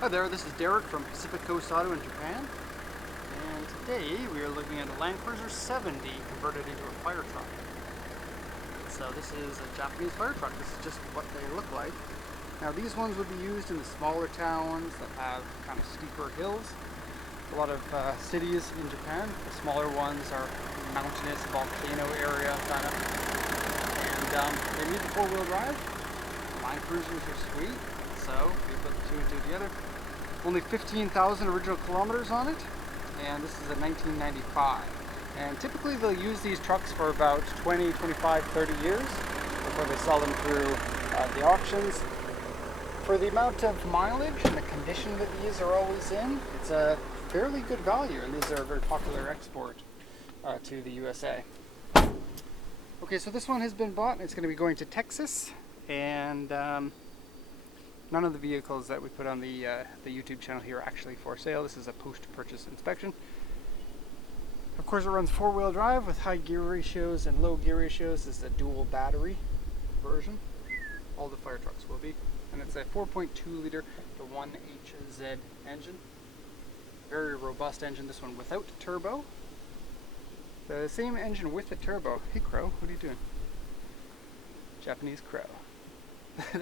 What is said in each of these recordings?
Hi there, this is Derek from Pacific Coast Auto in Japan, and today we are looking at a Land Cruiser 70 converted into a fire truck. So this is a Japanese fire truck. This is just what they look like. Now these ones would be used in the smaller towns that have kind of steeper hills. A lot of cities in Japan, the smaller ones are mountainous, volcano area kind of, and they need the four-wheel drive. Land Cruisers are sweet. So we put the two and two together. Only 15,000 original kilometers on it, and this is a 1995. And typically they'll use these trucks for about 20, 25, 30 years before they sell them through the auctions. For the amount of mileage and the condition that these are always in, it's a fairly good value, and these are a very popular export to the USA. Okay, so this one has been bought, and it's going to be going to Texas, and none of the vehicles that we put on the YouTube channel here are actually for sale. This is a post-purchase inspection. Of course, it runs four-wheel drive with high gear ratios and low gear ratios. This is a dual battery version. All the fire trucks will be. And it's a 4.2 liter to 1HZ engine. Very robust engine, this one without turbo. The same engine with the turbo. Hey crow, what are you doing? Japanese crow.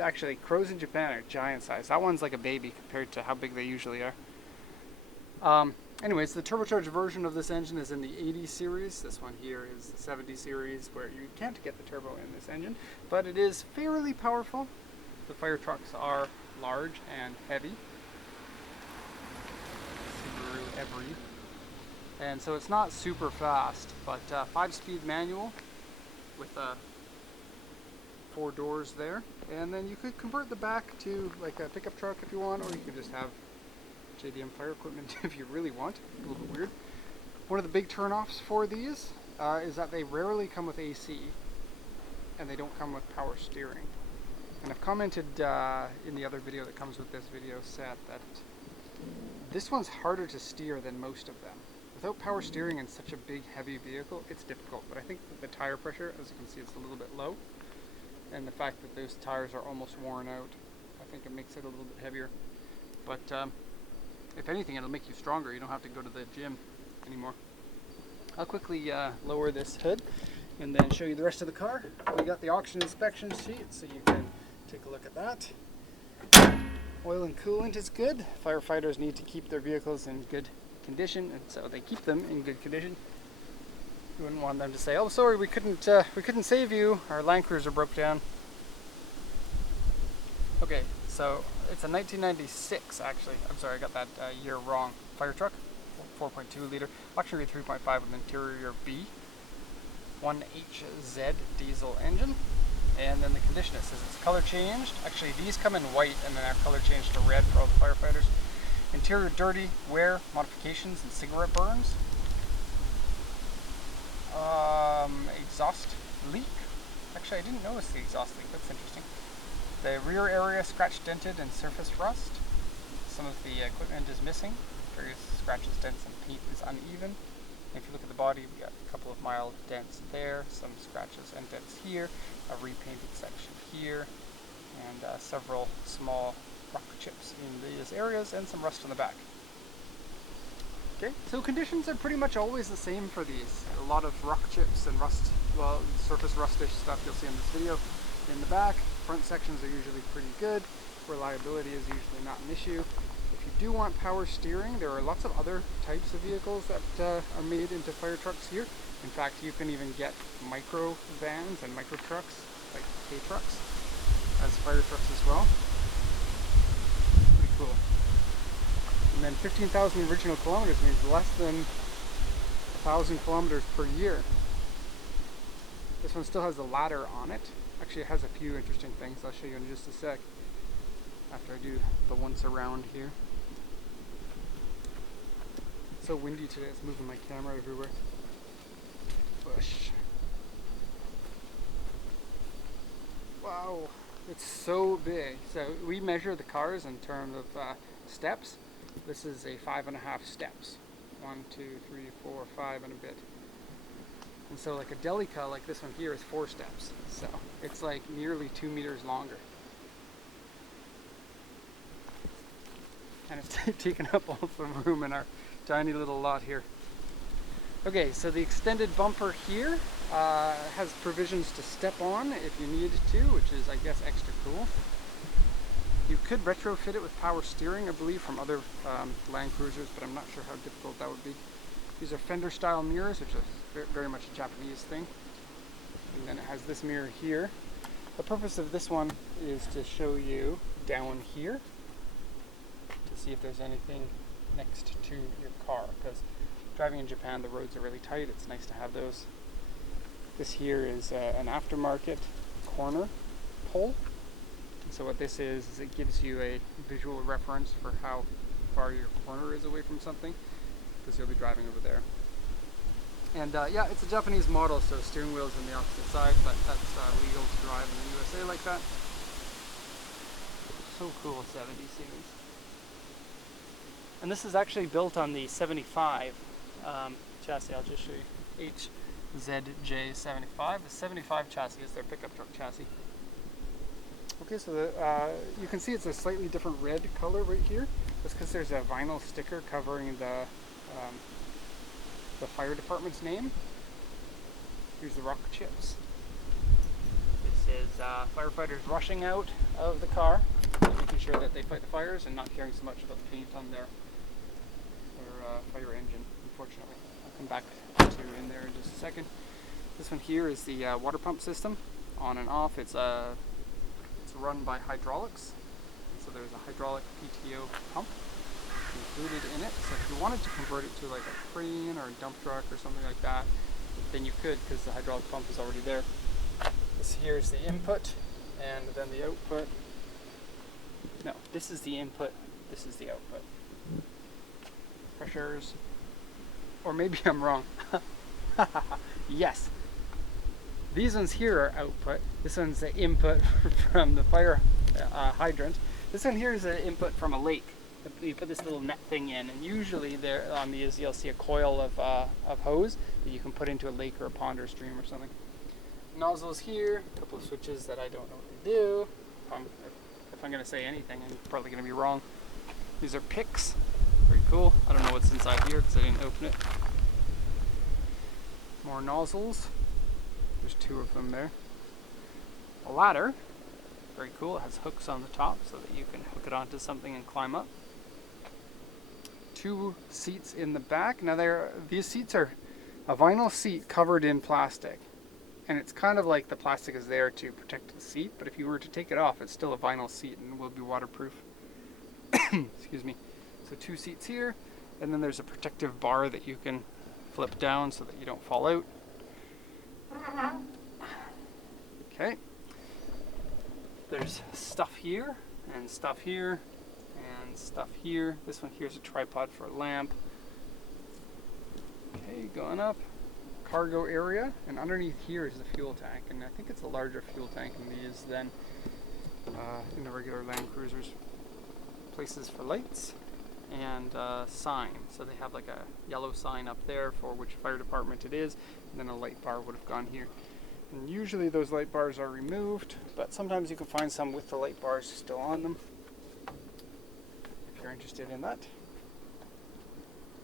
Actually, crows in Japan are giant size. That one's like a baby compared to how big they usually are. Anyways, the turbocharged version of this engine is in the 80 series. This one here is the 70 series, where you can't get the turbo in this engine, but it is fairly powerful. The fire trucks are large and heavy. Subaru Every. And so it's not super fast, but 5-speed manual with 4 doors there, and then you could convert the back to like a pickup truck if you want, or you could just have JDM fire equipment if you really want. A little bit weird. One of the big turn-offs for these is that they rarely come with AC, and they don't come with power steering. And I've commented in the other video that comes with this video set that this one's harder to steer than most of them. Without power steering in such a big, heavy vehicle, it's difficult, but I think that the tire pressure, as you can see, it's a little bit low. And the fact that those tires are almost worn out, I think it makes it a little bit heavier. But if anything, it'll make you stronger. You don't have to go to the gym anymore. I'll quickly lower this hood and then show you the rest of the car. We got the auction inspection sheet, so you can take a look at that. Oil and coolant is good. Firefighters need to keep their vehicles in good condition, and so they keep them in good condition. You wouldn't want them to say, "Oh, sorry, we couldn't save you. Our Land Cruiser broke down." Okay, so it's a 1996 actually. I'm sorry, I got that year wrong. Fire truck, 4.2 liter, auction rate 3.5 with interior B, 1HZ diesel engine, and then the condition, it says it's color changed. Actually, these come in white and then are color changed to red for all the firefighters. Interior dirty, wear, modifications, and cigarette burns. Exhaust leak. Actually, I didn't notice the exhaust leak. That's interesting. The rear area scratch dented and surface rust. Some of the equipment is missing. Various scratches, dents, and paint is uneven. If you look at the body, we got a couple of mild dents there, some scratches and dents here, a repainted section here, and several small rock chips in these areas, and some rust on the back. Okay, so conditions are pretty much always the same for these. A lot of rock chips and rust, well, surface rustish stuff you'll see in this video. In the back, front sections are usually pretty good. Reliability is usually not an issue. If you do want power steering, there are lots of other types of vehicles that are made into fire trucks here. In fact, you can even get micro vans and micro trucks, like K-trucks, as fire trucks as well. Pretty cool. And then 15,000 original kilometers means less than 1,000 kilometers per year. This one still has a ladder on it. Actually, it has a few interesting things I'll show you in just a sec after I do the once around here. It's so windy today, it's moving my camera everywhere. Bush. Wow, it's so big. So we measure the cars in terms of steps. This is a 5.5 steps. 1, 2, 3, 4, 5 and a bit. And so like a Delica like this one here is 4 steps. So it's like nearly 2 meters longer. and it's taken up all the room in our tiny little lot here. Okay, so the extended bumper here has provisions to step on if you needed to, which is, I guess, extra cool. You could retrofit it with power steering, I believe, from other Land Cruisers, but I'm not sure how difficult that would be. These are fender style mirrors, which is very much a Japanese thing. And then it has this mirror here. The purpose of this one is to show you down here to see if there's anything next to your car, because driving in Japan the roads are really tight. It's nice to have those. This here is an Aftermarket corner pole. And so what this is it gives you a visual reference for how far your corner is away from something, because you'll be driving over there. And yeah, it's a Japanese model, so steering wheel's on the opposite side, but that's legal to drive in the USA like that. So cool, 70 series. And this is actually built on the 75 chassis. I'll just show you. HZJ75. The 75 chassis is their pickup truck chassis. Okay, so you can see it's a slightly different red color right here. That's because there's a vinyl sticker covering the fire department's name. Here's the rock chips. This is firefighters rushing out of the car, making sure that they fight the fires and not caring so much about the paint on their fire engine, unfortunately. I'll come back to in there in just a second. This one here is the water pump system, on and off. It's run by hydraulics, and so there's a hydraulic PTO pump included in it. So if you wanted to convert it to like a crane or a dump truck or something like that, then you could, because the hydraulic pump is already there. This here is the input, and then the output. No, this is the input, this is the output. Pressures, or maybe I'm wrong. Yes, these ones here are output. This one's the input from the fire hydrant. This one here is the input from a lake. You put this little net thing in, and usually there on these you'll see a coil of hose that you can put into a lake or a pond or a stream or something. Nozzles here, a couple of switches that I don't know what they do. If I'm going to say anything, I'm probably going to be wrong. These are picks. Very cool. I don't know what's inside here because I didn't open it. More nozzles. There's two of them there. A ladder. Very cool. It has hooks on the top so that you can hook it onto something and climb up. Two seats in the back. Now these seats are a vinyl seat covered in plastic. And it's kind of like the plastic is there to protect the seat, but if you were to take it off, it's still a vinyl seat and will be waterproof. Excuse me. So two seats here, and then there's a protective bar that you can flip down so that you don't fall out. Okay. There's stuff here, and stuff here, and stuff here. This one here is a tripod for a lamp. Okay, going up. Cargo area, and underneath here is the fuel tank, and I think it's a larger fuel tank in these than in the regular Land Cruisers. Places for lights and sign. So they have like a yellow sign up there for which fire department it is, and then a light bar would have gone here. And usually those light bars are removed, but sometimes you can find some with the light bars still on them, if you're interested in that.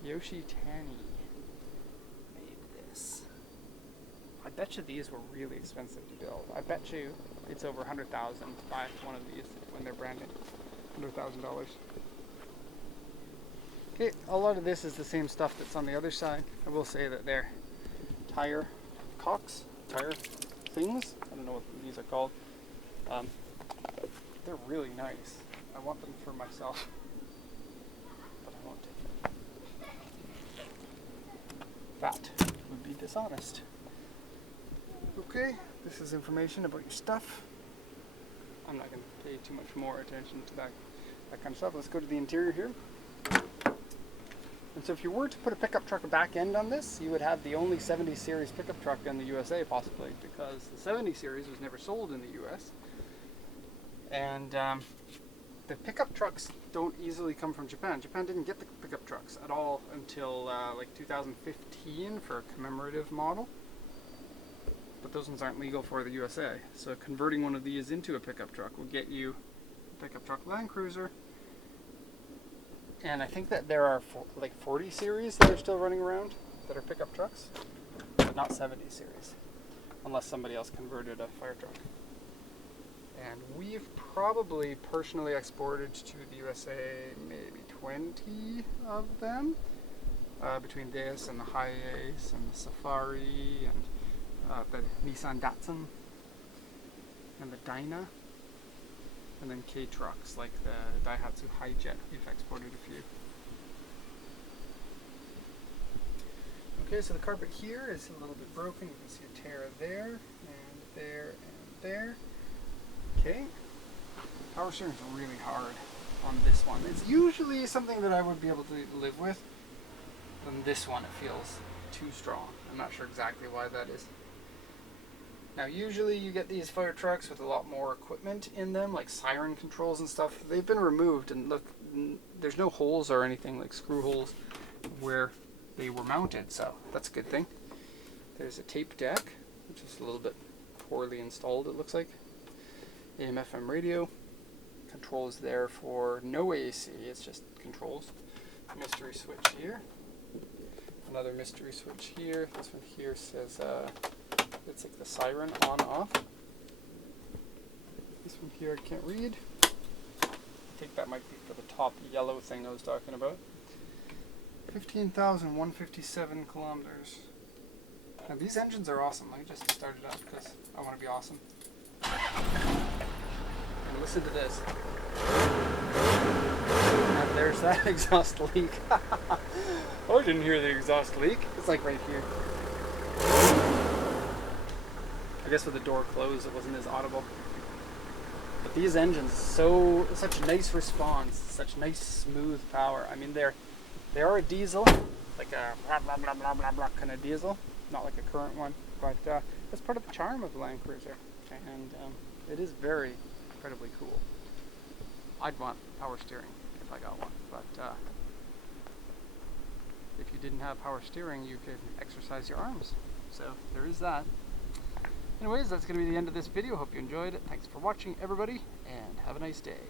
Yoshi Tani. I bet you these were really expensive to build. I bet you it's over $100,000 to buy one of these when they're branded. $100,000. Okay, a lot of this is the same stuff that's on the other side. I will say that they're tire cocks, tire things. I don't know what these are called. They're really nice. I want them for myself, but I won't take them. That would be dishonest. Okay, this is information about your stuff. I'm not going to pay too much more attention to that kind of stuff. Let's go to the interior here. And so if you were to put a pickup truck back end on this, you would have the only 70 series pickup truck in the USA possibly, because the 70 series was never sold in the US. And the pickup trucks don't easily come from Japan. Japan didn't get the pickup trucks at all until like 2015 for a commemorative model. But those ones aren't legal for the USA. So converting one of these into a pickup truck will get you a pickup truck Land Cruiser And I think that there are like 40 series that are still running around that are pickup trucks, but not 70 series, unless somebody else converted a fire truck. And we've probably personally exported to the USA maybe 20 of them, between this and the Hiace and the Safari and the Nissan Datsun and the Dyna, and then K trucks like the Daihatsu Hijet. We've exported a few. Okay, so the carpet here is a little bit broken. You can see a tear there and there and there. Okay, power steering is really hard on this one. It's usually something that I would be able to live with. On this one, it feels too strong. I'm not sure exactly why that is. Now, usually you get these fire trucks with a lot more equipment in them, like siren controls and stuff. They've been removed, and look, there's no holes or anything like screw holes where they were mounted, so that's a good thing. There's a tape deck, which is a little bit poorly installed, it looks like. AM/FM radio. Controls there for no AC, it's just controls. Mystery switch here. Another mystery switch here. This one here says it's like the siren on off. This one here I can't read. I think that might be for the top yellow thing I was talking about. 15,157 kilometers. Now these engines are awesome. Let me just start it up because I want to be awesome. And listen to this. And there's that exhaust leak. Oh, I didn't hear the exhaust leak. It's like right here. I guess with the door closed it wasn't as audible. But these engines, such nice response, such nice smooth power. I mean, they are a diesel, like a blah blah blah blah blah blah kind of diesel, not like a current one. But that's part of the charm of the Land Cruiser, and it is very incredibly cool. I'd want power steering if I got one, but if you didn't have power steering, you could exercise your arms. So there is that. Anyways, that's going to be the end of this video. Hope you enjoyed it. Thanks for watching, everybody, and have a nice day.